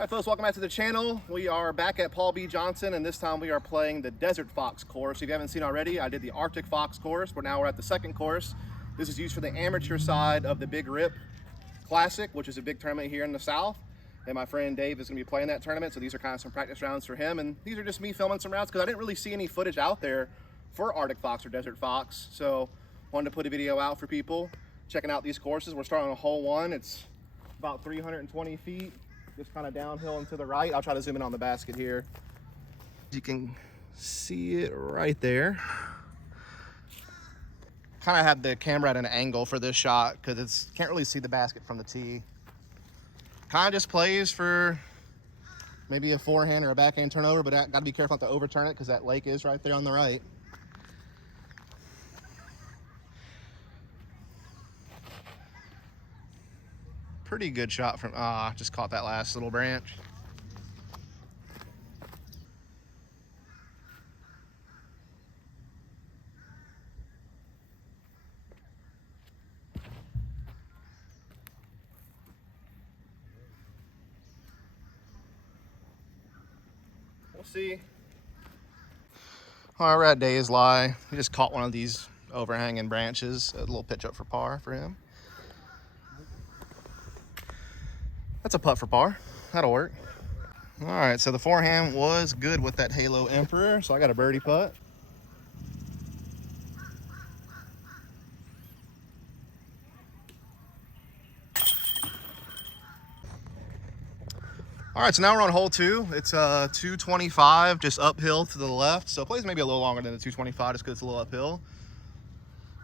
All right, folks, welcome back to the channel. We are back at Paul B. Johnson, and this time we are playing the Desert Fox course. If you haven't seen already, I did the Arctic Fox course, but now we're at the second course. This is used for the amateur side of the Big Rip Classic, which is a big tournament here in the South. And my friend Dave is going to be playing that tournament, so these are kind of some practice rounds for him. And these are just me filming some rounds because I didn't really see any footage out there for Arctic Fox or Desert Fox. So wanted to put a video out for people checking out these courses. We're starting on hole 1. It's about 320 feet. Just kind of downhill and to the right. I'll try to zoom in on the basket here. You can see it right there. Kind of have the camera at an angle for this shot because it's can't really see the basket from the tee. Kind of just plays for maybe a forehand or a backhand turnover, but I got to be careful not to overturn it because that lake is right there on the right. Pretty good shot from, just caught that last little branch. We'll see. All right, we're at Dave's lie. He just caught one of these overhanging branches. A little pitch up for par for him. That's a putt for par. That'll work. All right, so the forehand was good with that Halo Emperor, so I got a birdie putt. All right, so now we're on hole 2. It's 225, just uphill to the left. So it plays maybe a little longer than the 225 just because it's a little uphill.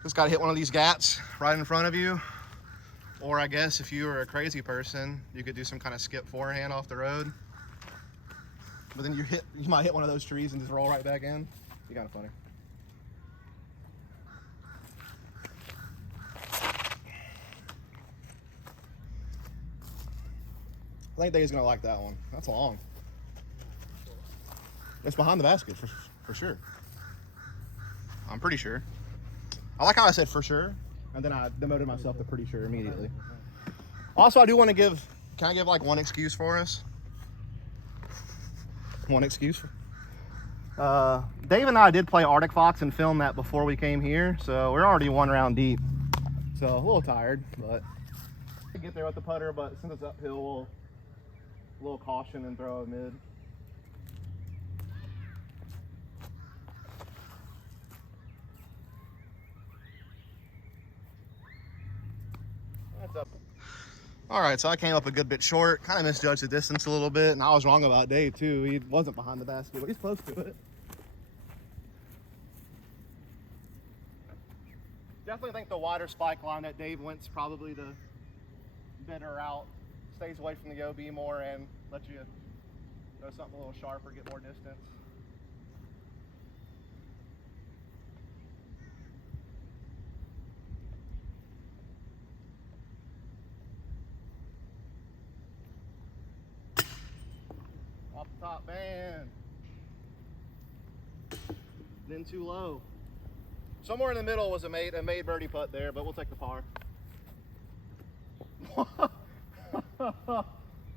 Just got to hit one of these gats right in front of you. Or I guess if you were a crazy person, you could do some kind of skip forehand off the road. But then you might hit one of those trees and just roll right back in. Be kind of funny. I think Dave's gonna like that one. That's long. It's behind the basket for sure. I'm pretty sure. I like how I said for sure, and then I demoted myself to pretty sure immediately. Also, I do want to can I give like one excuse for us? One excuse? Dave and I did play Arctic Fox and film that before we came here, so we're already one round deep. So a little tired, but we get there with the putter, but since it's uphill, we'll a little caution and throw a mid. That's up. All right, so I came up a good bit short, kind of misjudged the distance a little bit, and I was wrong about Dave too. He wasn't behind the basket, but he's close to it. Definitely think the wider spike line that Dave went's probably the better route. Stays away from the OB more and lets you throw something a little sharper, get more distance. Off the top, man. Then too low. Somewhere in the middle was a made birdie putt there, but we'll take the par.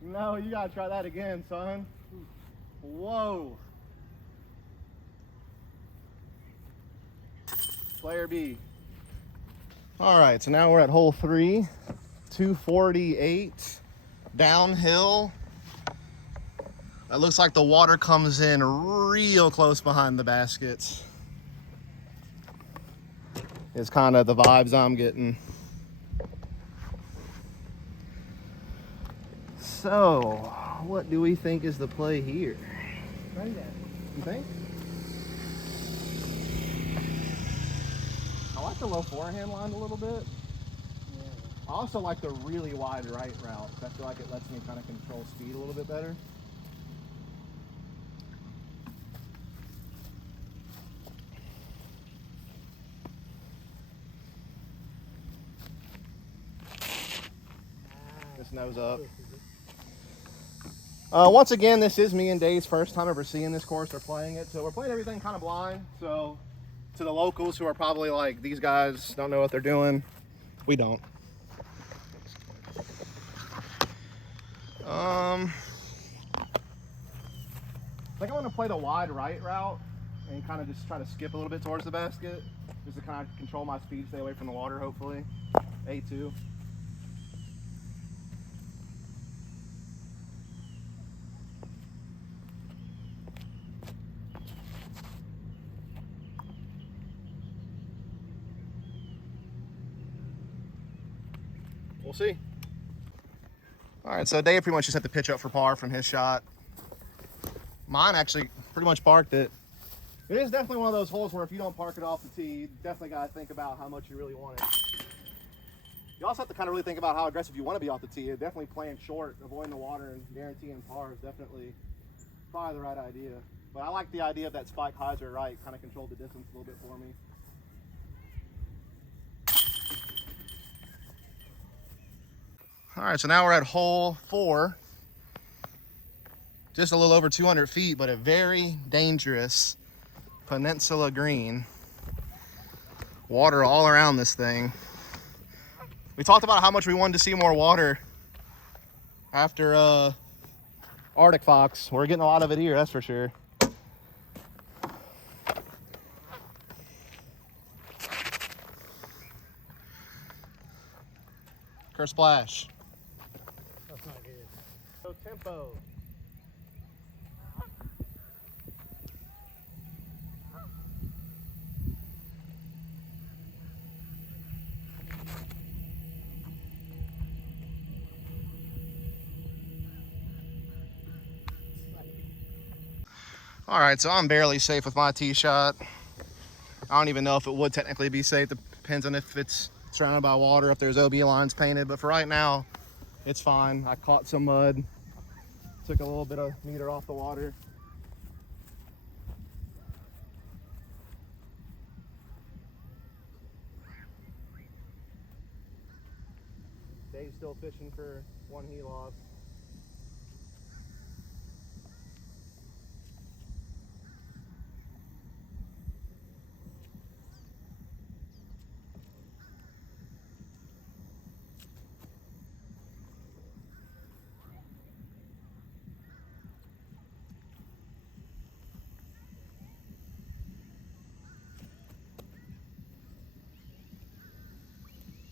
No, you gotta try that again, son. Whoa. Player B. All right, so now we're at hole 3, 248, downhill. It looks like the water comes in real close behind the baskets. It's kind of the vibes I'm getting. So, what do we think is the play here? You think? I like the low forehand line a little bit. Yeah. I also like the really wide right route. I feel like it lets me kind of control speed a little bit better. Just nose up. Once again, this is me and Dave's first time ever seeing this course or playing it, so we're playing everything kind of blind. So to the locals who are probably like, these guys don't know what they're doing, we don't. I think I'm gonna play the wide right route and kind of just try to skip a little bit towards the basket, just to kind of control my speed, stay away from the water, hopefully. A2. We'll see. All right, so Dave pretty much just had to pitch up for par from his shot. Mine actually pretty much parked it. It is definitely one of those holes where if you don't park it off the tee, you definitely got to think about how much you really want it. You also have to kind of really think about how aggressive you want to be off the tee. Definitely playing short, avoiding the water, and guaranteeing par is definitely probably the right idea. But I like the idea of that spike hyzer right, kind of control the distance a little bit for me. All right, so now we're at hole 4. Just a little over 200 feet, but a very dangerous peninsula green. Water all around this thing. We talked about how much we wanted to see more water after Arctic Fox. We're getting a lot of it here, that's for sure. Curse splash. That's not good. So tempo. All right, so I'm barely safe with my tee shot. I don't even know if it would technically be safe. Depends on if it's surrounded by water, if there's OB lines painted. But for right now, it's fine. I caught some mud, took a little bit of meter off the water. Dave's still fishing for one he lost.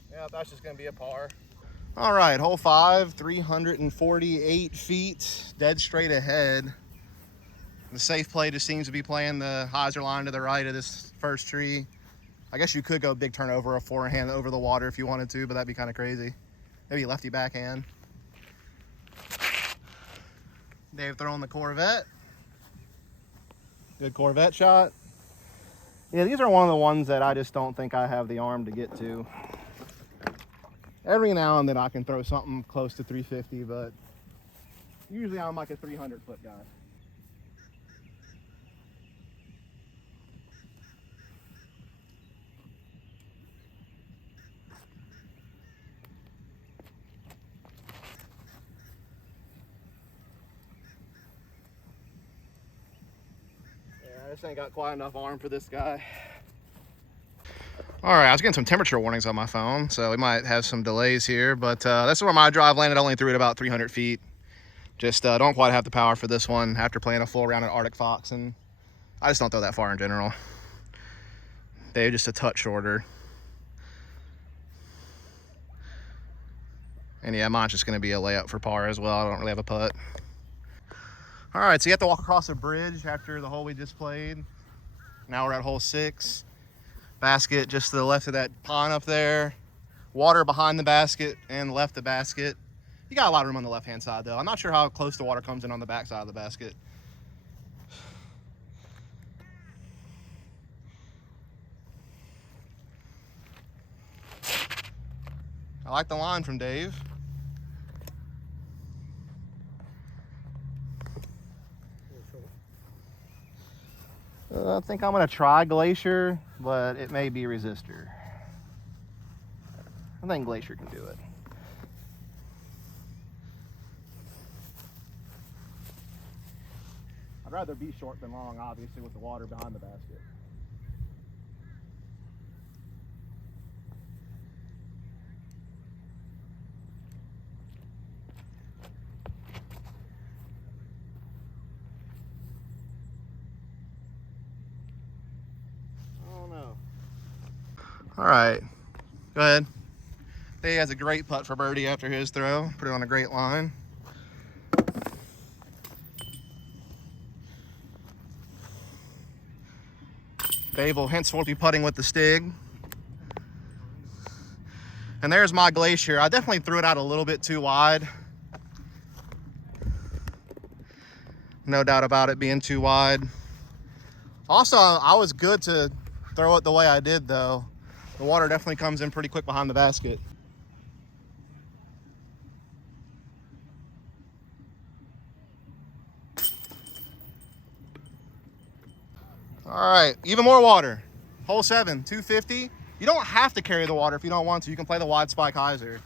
Yeah, that's just gonna be a par. All right, hole 5, 348 feet, dead straight ahead. The safe play just seems to be playing the hyzer line to the right of this first tree. I guess you could go big turnover, a forehand over the water if you wanted to, but that'd be kind of crazy. Maybe lefty backhand. Dave throwing the Corvette. Good Corvette shot. Yeah, these are one of the ones that I just don't think I have the arm to get to. Every now and then I can throw something close to 350, but usually I'm like a 300-foot guy. Yeah, I just ain't got quite enough arm for this guy. All right, I was getting some temperature warnings on my phone, so we might have some delays here, but that's where my drive landed. I only threw it about 300 feet. Just don't quite have the power for this one after playing a full round at Arctic Fox, and I just don't throw that far in general. They're just a touch shorter. And yeah, mine's just gonna be a layup for par as well. I don't really have a putt. All right, so you have to walk across a bridge after the hole we just played. Now we're at hole 6. Basket just to the left of that pond up there. Water behind the basket and left the basket. You got a lot of room on the left-hand side, though. I'm not sure how close the water comes in on the back side of the basket. I like the line from Dave. I think I'm going to try Glacier, but it may be Resistor. I think Glacier can do it. I'd rather be short than long, obviously, with the water behind the basket. All right, go ahead. Dave has a great putt for birdie after his throw. Put it on a great line. Dave will henceforth be putting with the Stig. And there's my Glacier. I definitely threw it out a little bit too wide. No doubt about it being too wide. Also, I was good to throw it the way I did, though. The water definitely comes in pretty quick behind the basket. All right, even more water. Hole 7, 250. You don't have to carry the water if you don't want to. You can play the wide spike hyzer.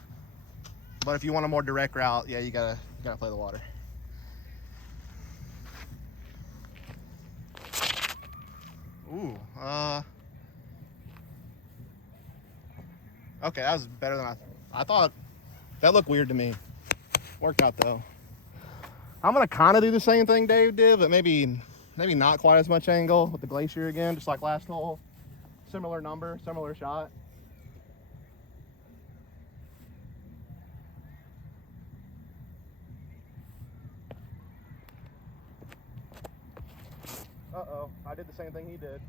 But if you want a more direct route, yeah, you gotta play the water. Ooh, okay, that was better than I thought. That looked weird to me. Worked out though. I'm gonna kind of do the same thing Dave did, but maybe not quite as much angle with the Glacier again, just like last hole. Similar number, similar shot. Uh-oh, I did the same thing he did.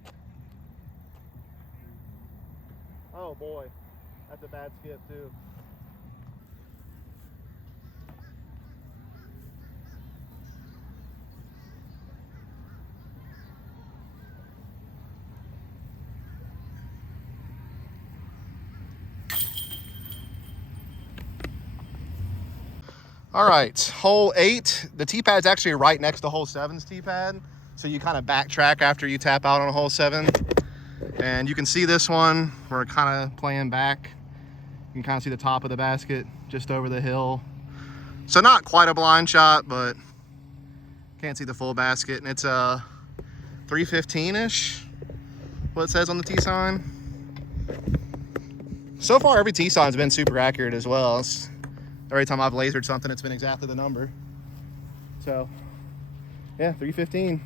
Oh boy, that's a bad skip too. All right, hole 8. The tee pad's actually right next to hole 7's tee pad. So you kind of backtrack after you tap out on hole 7. And you can see this one, we're kind of playing back. You can kind of see the top of the basket just over the hill. So not quite a blind shot, but can't see the full basket. And it's a 315-ish, what it says on the tee sign. So far, every tee sign's been super accurate as well. Every time I've lasered something, it's been exactly the number. So, yeah, 315.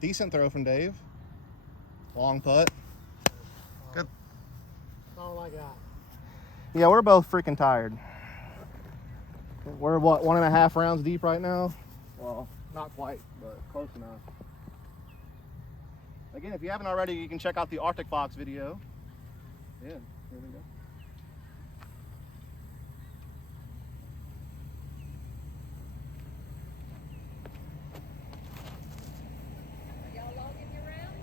Decent throw from Dave. Long putt. Good. That's all I got. Yeah, we're both freaking tired. We're what, 1.5 rounds deep right now? Well, not quite, but close enough. Again, if you haven't already, you can check out the Arctic Fox video. Yeah, here we go. Are y'all logging your rounds?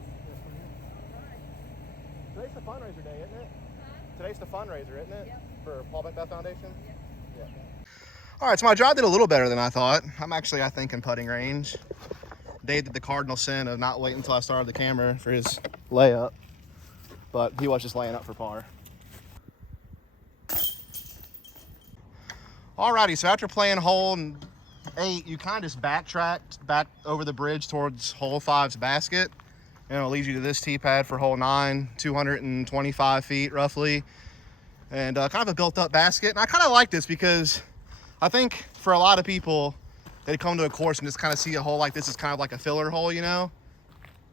All right. Today's the fundraiser day, isn't it? Huh? Today's the fundraiser, isn't it? Yep. For Paul Beckbeth Foundation? Yep. Yeah. All right, so my drive did a little better than I thought. I'm actually, I think, in putting range. Dave did the cardinal sin of not waiting until I started the camera for his layup, but he was just laying up for par. Alrighty, so after playing hole 8, you kind of just backtracked back over the bridge towards hole 5's basket, and it'll lead you to this tee pad for hole 9, 225 feet roughly, and kind of a built-up basket. And I kind of like this because I think for a lot of people, they come to a course and just kind of see a hole like this as kind of like a filler hole, you know?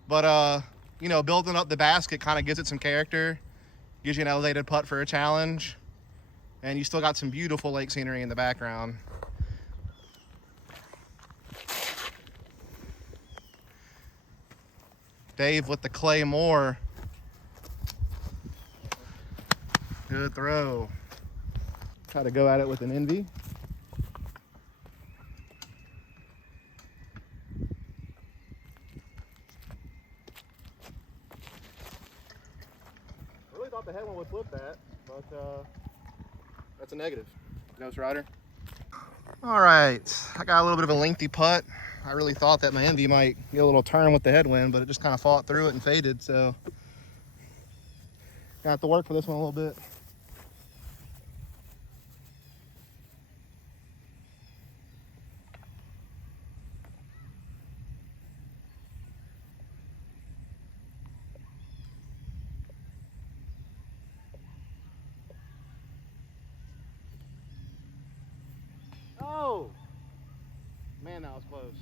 But, you know, building up the basket kind of gives it some character, gives you an elevated putt for a challenge, and you still got some beautiful lake scenery in the background. Dave with the Claymore. Good throw. Try to go at it with an envy. Really thought the headwind would flip that, but that's a negative. Nose rider. All right, I got a little bit of a lengthy putt. I really thought that my envy might get a little turn with the headwind, but it just kind of fought through it and faded, so got to work for this one a little bit. Oh! Man, that was close.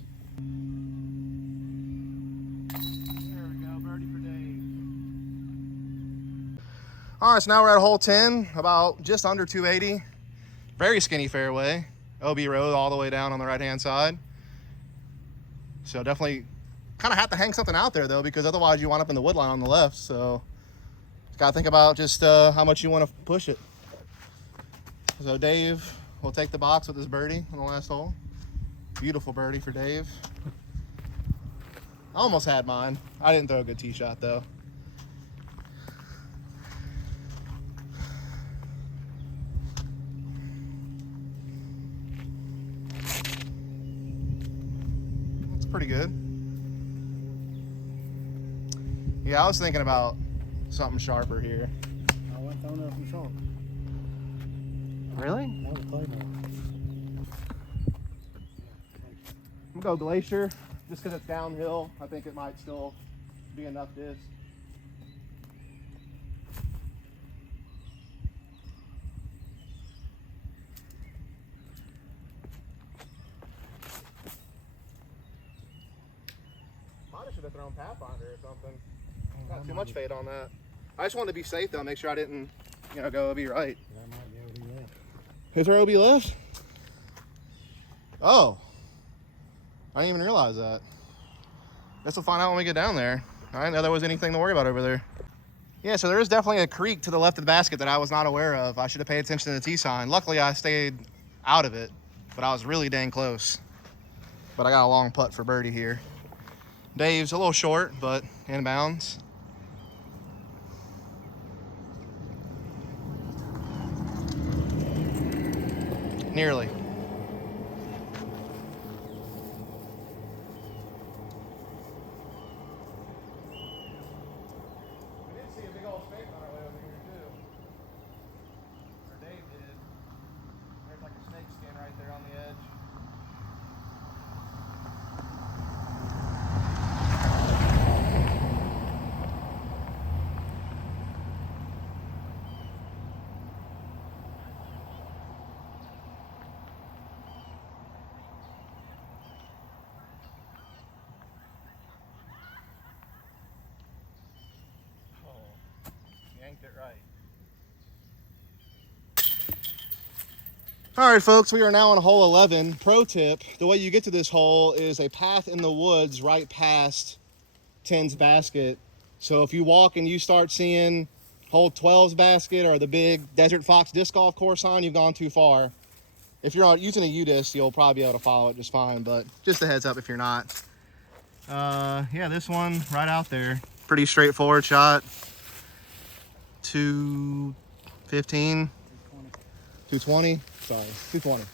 There we go, birdie for Dave. All right, so now we're at hole 10, about just under 280. Very skinny fairway. OB road all the way down on the right-hand side. So definitely kind of have to hang something out there, though, because otherwise you wind up in the woodline on the left. So got to think about just how much you want to push it. So Dave will take the box with his birdie on the last hole. Beautiful birdie for Dave. I almost had mine. I didn't throw a good tee shot, though. That's pretty good. Yeah, I was thinking about something sharper here. I went down there from Sean. Really? That was Claymore. I'm gonna go Glacier, just because it's downhill. I think it might still be enough disc. Might have should have thrown Pathfinder or something. Got too much fade on that. I just wanted to be safe though, make sure I didn't, go OB right. That might be OB left. Is there OB left? Oh. I didn't even realize that. Guess we'll find out when we get down there. I didn't know there was anything to worry about over there. Yeah, so there is definitely a creek to the left of the basket that I was not aware of. I should have paid attention to the T sign. Luckily, I stayed out of it, but I was really dang close. But I got a long putt for birdie here. Dave's a little short, but in bounds. Nearly. Yanked it right. All right, folks, we are now on hole 11. Pro tip, the way you get to this hole is a path in the woods right past 10's basket. So if you walk and you start seeing hole 12's basket or the big Desert Fox disc golf course sign, you've gone too far. If you're using a U-disc, you'll probably be able to follow it just fine, but just a heads up if you're not. Yeah, this one right out there. Pretty straightforward shot. 215, 220, sorry, 220.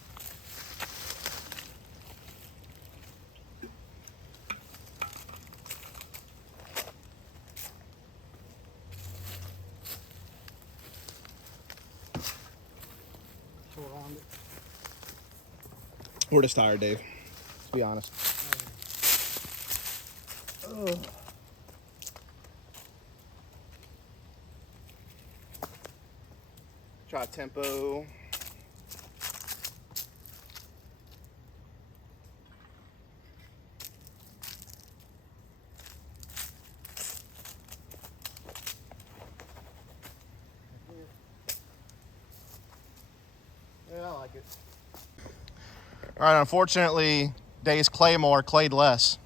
Short on it. We're just tired, Dave, to be honest. Oh. Try tempo. Yeah, I like it. All right, unfortunately, Dave's Claymore clayed less.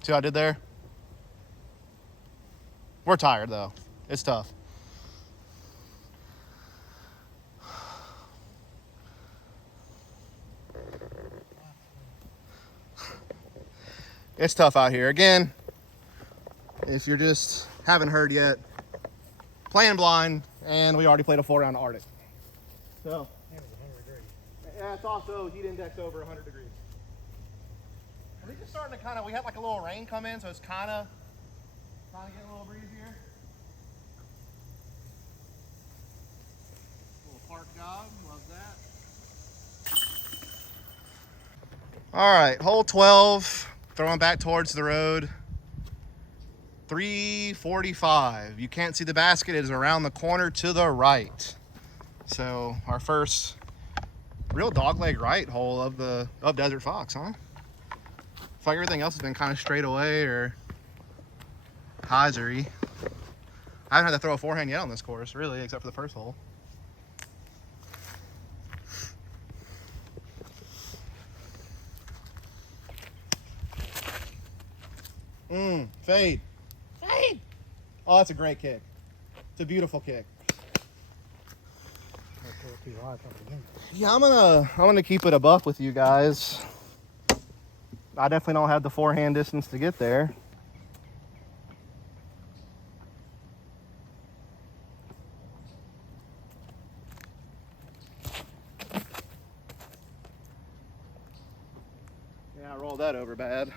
See what I did there? We're tired, though. It's tough. It's tough out here. Again, if you're just haven't heard yet, playing blind, and we already played a 4-round Arctic. So, It was 100 degrees. yeah, it's also heat index over 100 degrees. At least it's starting to kind of, we had like a little rain come in, so it's kind of getting a little breezier. Little park job, love that. All right, hole 12. Throwing back towards the road. 345. You can't see the basket. It is around the corner to the right. So our first real dogleg right hole of Desert Fox, huh? It's like everything else has been kind of straight away or hyzery. I haven't had to throw a forehand yet on this course, really, except for the first hole. Fade. Fade! Oh, that's a great kick. It's a beautiful kick. Yeah, I'm gonna keep it a buck with you guys. I definitely don't have the forehand distance to get there. Yeah, I rolled that over bad.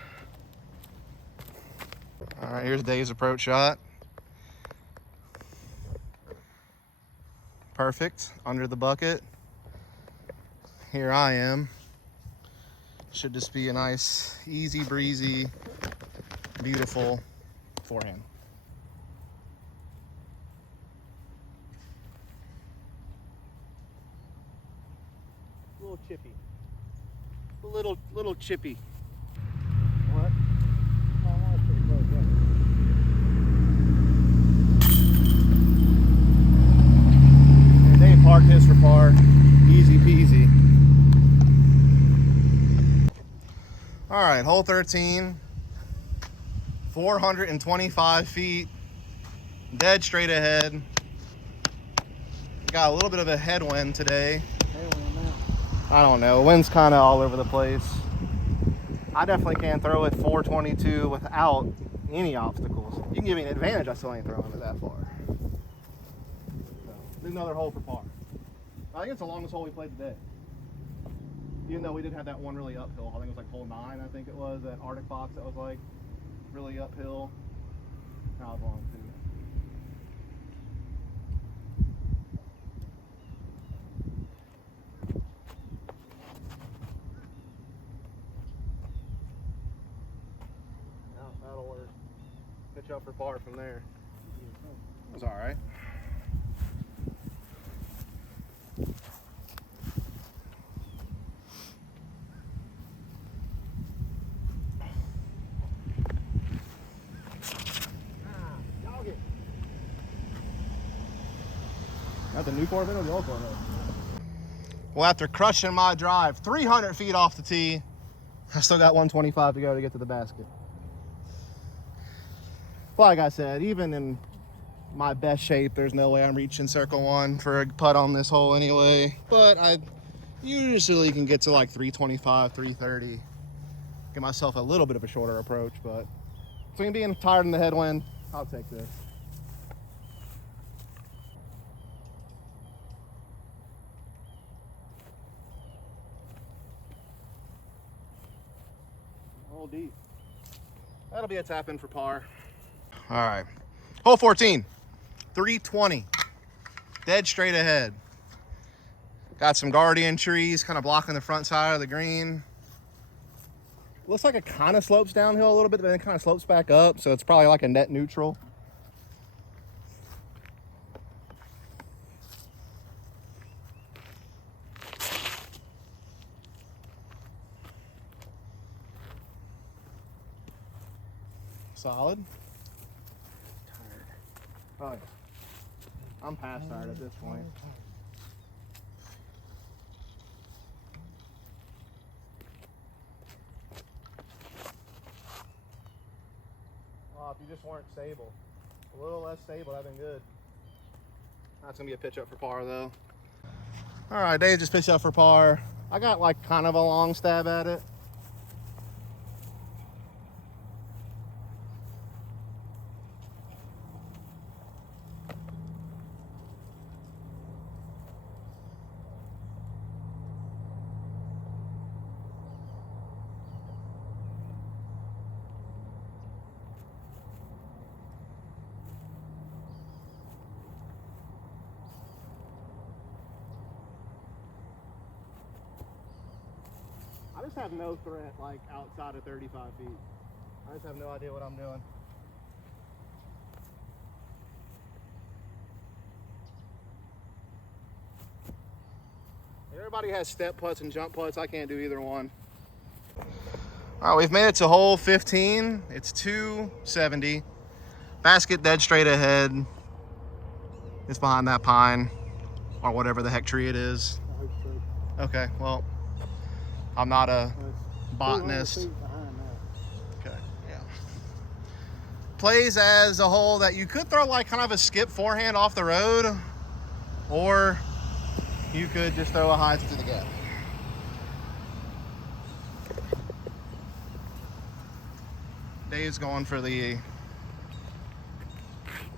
All right, here's Dave's approach shot. Perfect, under the bucket. Here I am. Should just be a nice, easy breezy, beautiful forehand. A little chippy. A little chippy. What? Oh, that's pretty close, yeah. And Dave parked his for par. Easy peasy. All right, hole 13. 425 feet. Dead straight ahead. Got a little bit of a headwind today. I don't know. Wind's kind of all over the place. I definitely can't throw it 422 without any obstacles. You can give me an advantage, I still ain't throwing it that far. So, there's another hole for par. I think it's the longest hole we played today. Even though we did have that one really uphill. I think it was like hole 9, I think it was, that Arctic Fox that was like really uphill. That was long too. That'll work. Pitch up for par from there. It was all right. Dog it. That's the new Corvette or the old Corvette? Well, after crushing my drive 300 feet off the tee, I still got 125 to go to get to the basket. Like I said, even in my best shape, there's no way I'm reaching circle 1 for a putt on this hole anyway. But I usually can get to like 325, 330. Get myself a little bit of a shorter approach, but between being tired in the headwind, I'll take this. A little deep. That'll be a tap in for par. All right, hole 14, 320, dead straight ahead. Got some guardian trees kind of blocking the front side of the green. Looks like it kind of slopes downhill a little bit, but then it kind of slopes back up, so it's probably like a net neutral. Solid. Oh, yeah. I'm past tired at this point. Oh, if you just weren't stable. A little less stable, that'd been good. That's gonna be a pitch up for par though. All right, Dave just pitched up for par. I got like kind of a long stab at it. I just have no threat like outside of 35 feet. I just have no idea what I'm doing. Everybody has step putts and jump putts. I can't do either one. All right, we've made it to hole 15. It's 270. Basket dead straight ahead. It's behind that pine or whatever the heck tree it is. I hope so. Okay, well, I'm not a That's botanist. 200 feet behind that. Okay, yeah. Plays as a hole that you could throw like kind of a skip forehand off the road, or you could just throw a high to the gap. Dave's going for the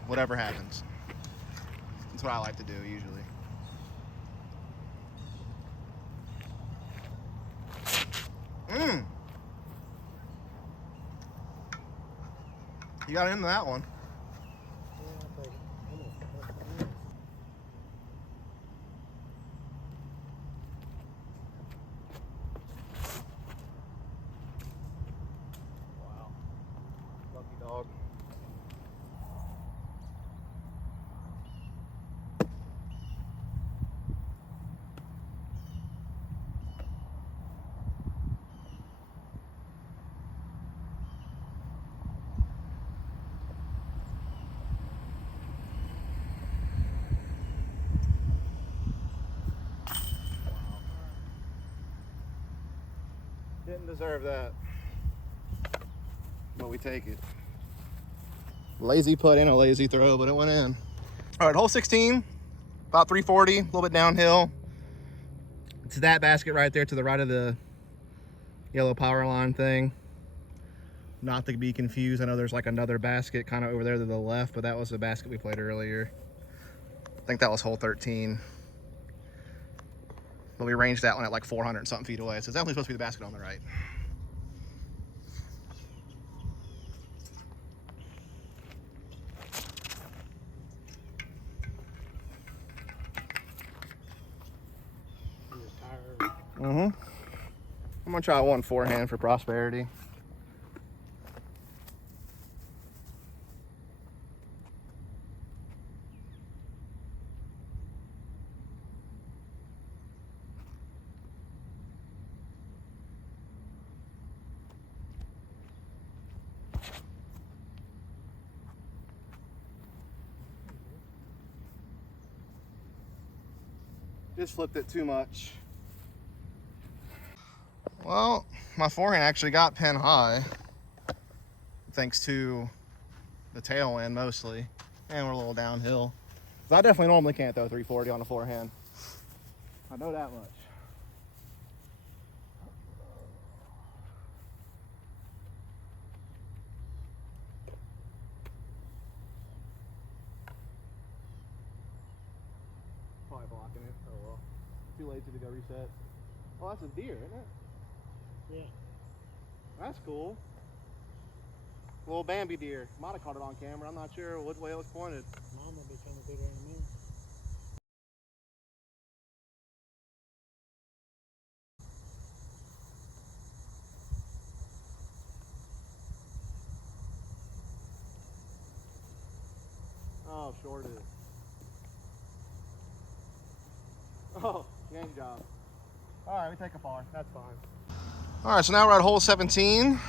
whatever happens. That's what I like to do usually. You got into that one. Yeah, I'll take it. I'm gonna put that in. Wow. Lucky dog. Didn't deserve that, but we take it. Lazy putt and a lazy throw, but it went in. All right, hole 16, about 340, a little bit downhill. It's that basket right there to the right of the yellow power line thing. Not to be confused, I know there's like another basket kind of over there to the left, but that was the basket we played earlier. I think that was hole 13. But we ranged that one at like 400 and something feet away, so it's definitely supposed to be the basket on the right. You're tired. I'm gonna try one forehand for prosperity. Just flipped it too much. Well, my forehand actually got pin high, thanks to the tailwind mostly, and we're a little downhill. I definitely normally can't throw 340 on a forehand. I know that much. Probably blocking it. Oh well. Too lazy to go reset. Oh, that's a deer, isn't it? Yeah. That's cool. Little Bambi deer. Might have caught it on camera. I'm not sure which way it was pointed. Mom will be coming through there in a minute. Oh, short it is. Oh, gang job. All right, we take a par. That's fine. All right, so now we're at hole 17.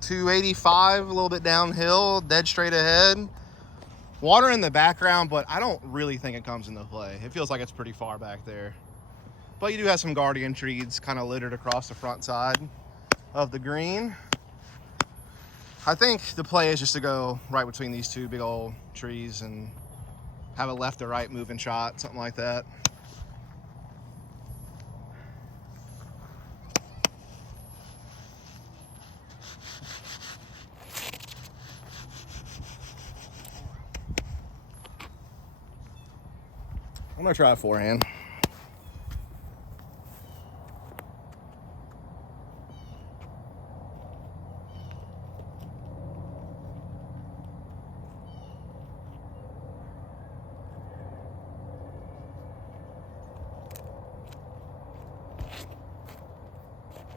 285, a little bit downhill, dead straight ahead. Water in the background, but I don't really think it comes into play. It feels like it's pretty far back there. But you do have some guardian trees kind of littered across the front side of the green. I think the play is just to go right between these two big old trees and have a left to right moving shot, something like that. I'm gonna try a forehand.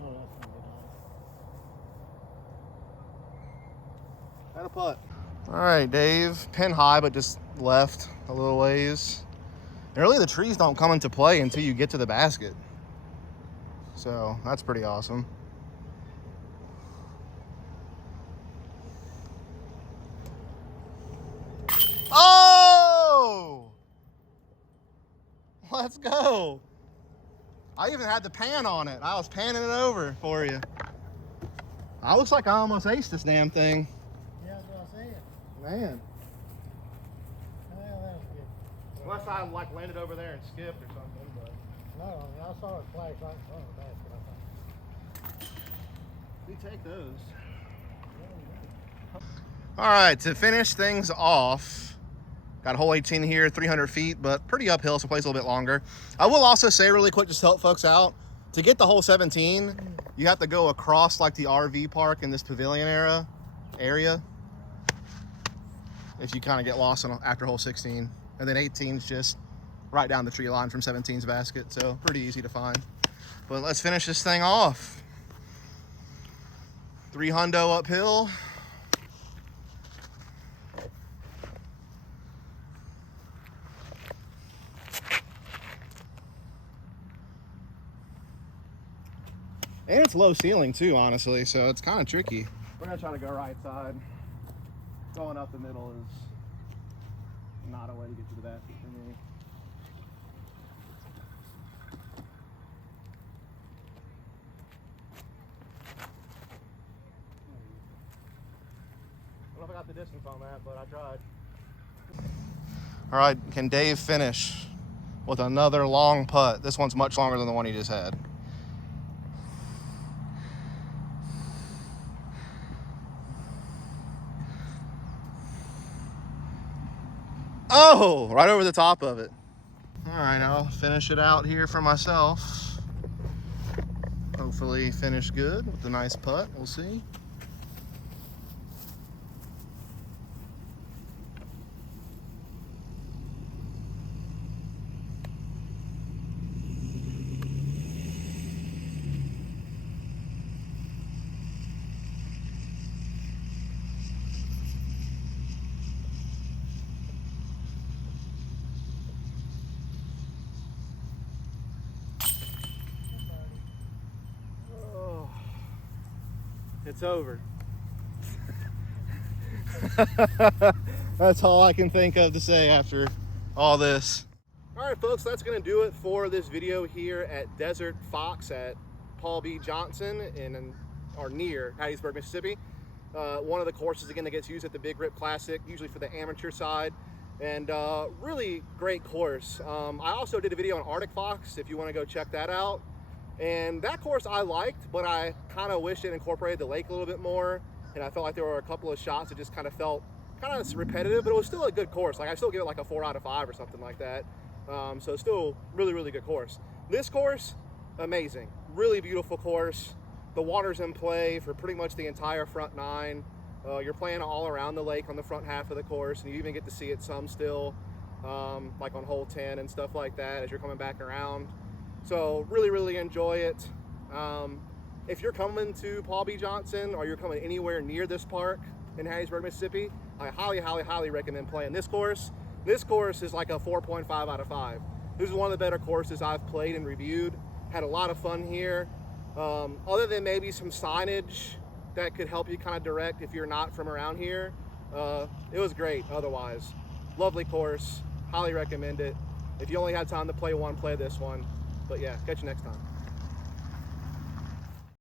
Oh, that's gonna get on. Had a putt. All right, Dave. Pin high, but just left a little ways. really, the trees don't come into play until you get to the basket. So that's pretty awesome. Oh! Let's go. I even had the pan on it. I was panning it over for you. I looks like I almost aced this damn thing. Yeah, that's what I said. Man. Well, that was good. Unless I like landed over there and skipped or something, but. No, I saw it flash right in front of the basket, I think. We take those. All right, to finish things off, got a hole 18 here, 300 feet, but pretty uphill, so plays a little bit longer. I will also say really quick, just to help folks out, to get the hole 17, you have to go across like the RV park in this pavilion area. If you kind of get lost after hole 16. And then 18 is just right down the tree line from 17's basket, so pretty easy to find. But let's finish this thing off. 3 hundo uphill. And it's low ceiling too, honestly, so it's kind of tricky. We're gonna try to go right side. Going up the middle is not a way to get to the basket for me. I don't know if I got the distance on that, but I tried. All right, can Dave finish with another long putt? This one's much longer than the one he just had. Oh, right over the top of it. All right, I'll finish it out here for myself. Hopefully finish good with a nice putt, we'll see. It's over. That's all I can think of to say after all this. All right, folks, that's gonna do it for this video here at Desert Fox at Paul B. Johnson or near Hattiesburg, Mississippi. One of the courses, again, that gets used at the Big Rip Classic, usually for the amateur side, and really great course. I also did a video on Arctic Fox, if you wanna go check that out. And that course I liked, but I kind of wish it incorporated the lake a little bit more. And I felt like there were a couple of shots that just kind of felt kind of repetitive, but it was still a good course. Like I still give it like a 4 out of 5 or something like that. So still really, really good course. This course, amazing. Really beautiful course. The water's in play for pretty much the entire front 9. You're playing all around the lake on the front half of the course, and you even get to see it some still, like on hole 10 and stuff like that as you're coming back around. So really, really enjoy it. If you're coming to Paul B. Johnson or you're coming anywhere near this park in Hattiesburg, Mississippi, I highly, highly, highly recommend playing this course. This course is like a 4.5 out of 5. This is one of the better courses I've played and reviewed. Had a lot of fun here. Other than maybe some signage that could help you kind of direct if you're not from around here, it was great otherwise. Lovely course, highly recommend it. If you only had time to play one, play this one. But yeah, catch you next time.